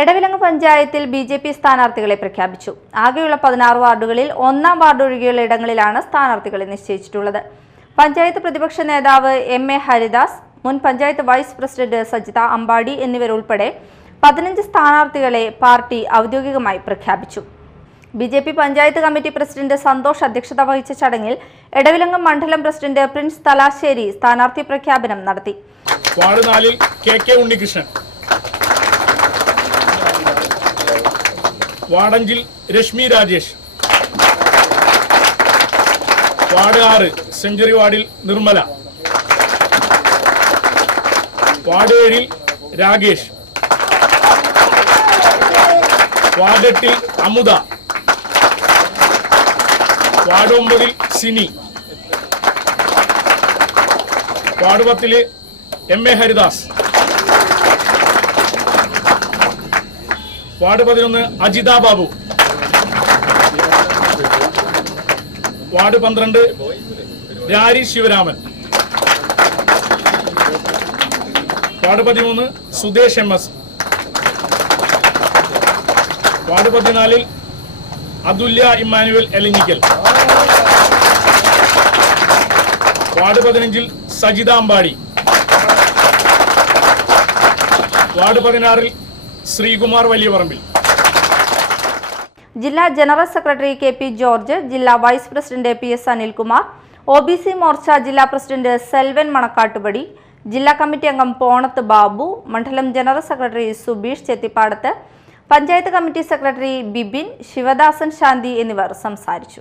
എടവിലങ്ങ് പഞ്ചായത്തിൽ B J P സ്ഥാനാർത്ഥികളെ പ്രഖ്യാപിച്ചു. ആകെയുള്ള പതിനാറ് വാർഡുകളിൽ ഒന്നാം വാർഡ് ഒഴികെയുള്ള ഇടങ്ങളിലാണ് സ്ഥാനാർത്ഥികളെ നിശ്ചയിച്ചിട്ടുള്ളത്. പഞ്ചായത്ത് പ്രതിപക്ഷ നേതാവ് എം എ ഹരിദാസ് മുൻ പഞ്ചായത്ത് വൈസ് പ്രസിഡന്റ് സജിത അമ്പാടി എന്നിവരുൾപ്പെടെ പതിനഞ്ച് സ്ഥാനാർത്ഥികളെ പാർട്ടി ഔദ്യോഗികമായി പ്രഖ്യാപിച്ചു. B J P panchayat committee president Santhosh അധ്യക്ഷത വഹിച്ച ചടങ്ങിൽ എടവിലങ്ങം മണ്ഡലം പ്രസിഡന്റ് പ്രിൻസ് തലാശ്ശേരി സ്ഥാനാർത്ഥി പ്രഖ്യാപനം നടത്തി. വാർഡ് കെ കെ വാർഡഞ്ചിൽ രശ്മി രാജേഷ്. വാർഡ് ആറ് സെഞ്ചുറി വാർഡിൽ നിർമ്മല. വാർഡ് ഏഴിൽ രാകേഷ്. വാർഡ് എട്ടിൽ അമുദ വാർഡ് ഒമ്പതിൽ സിനി. വാർഡ് പത്തിൽ എം എ ഹരിദാസ്. വാർഡ് പതിനൊന്ന് അജിത ബാബു. വാർഡ് പന്ത്രണ്ട് രാരി ശിവരാമൻ. വാർഡ് പതിമൂന്ന് സുദേശ് എം എസ്. വാർഡ് പതിനാലിൽ അതുല്യ ഇമ്മാനുവൽ എലിഞ്ഞിക്കൽ. വാർഡ് പതിനഞ്ചിൽ സജിത അമ്പാടി. വാർഡ് പതിനാറിൽ ശ്രീകുമാർ വലിയ പറമ്പിൽ ജില്ലാ general secretary K P George ജില്ലാ vice president P S Anilkumar O B C Morcha ജില്ലാ പ്രസിഡന്റ് സെൽവൻ മണക്കാട്ടുപടി ജില്ലാ കമ്മിറ്റി അംഗം പോണത്ത് ബാബു മണ്ഡലം general secretary Subeesh Chethippadath panchayat committee secretary Bibin Sivadasan Shanthi എന്നിവർ സംസാരിച്ചു.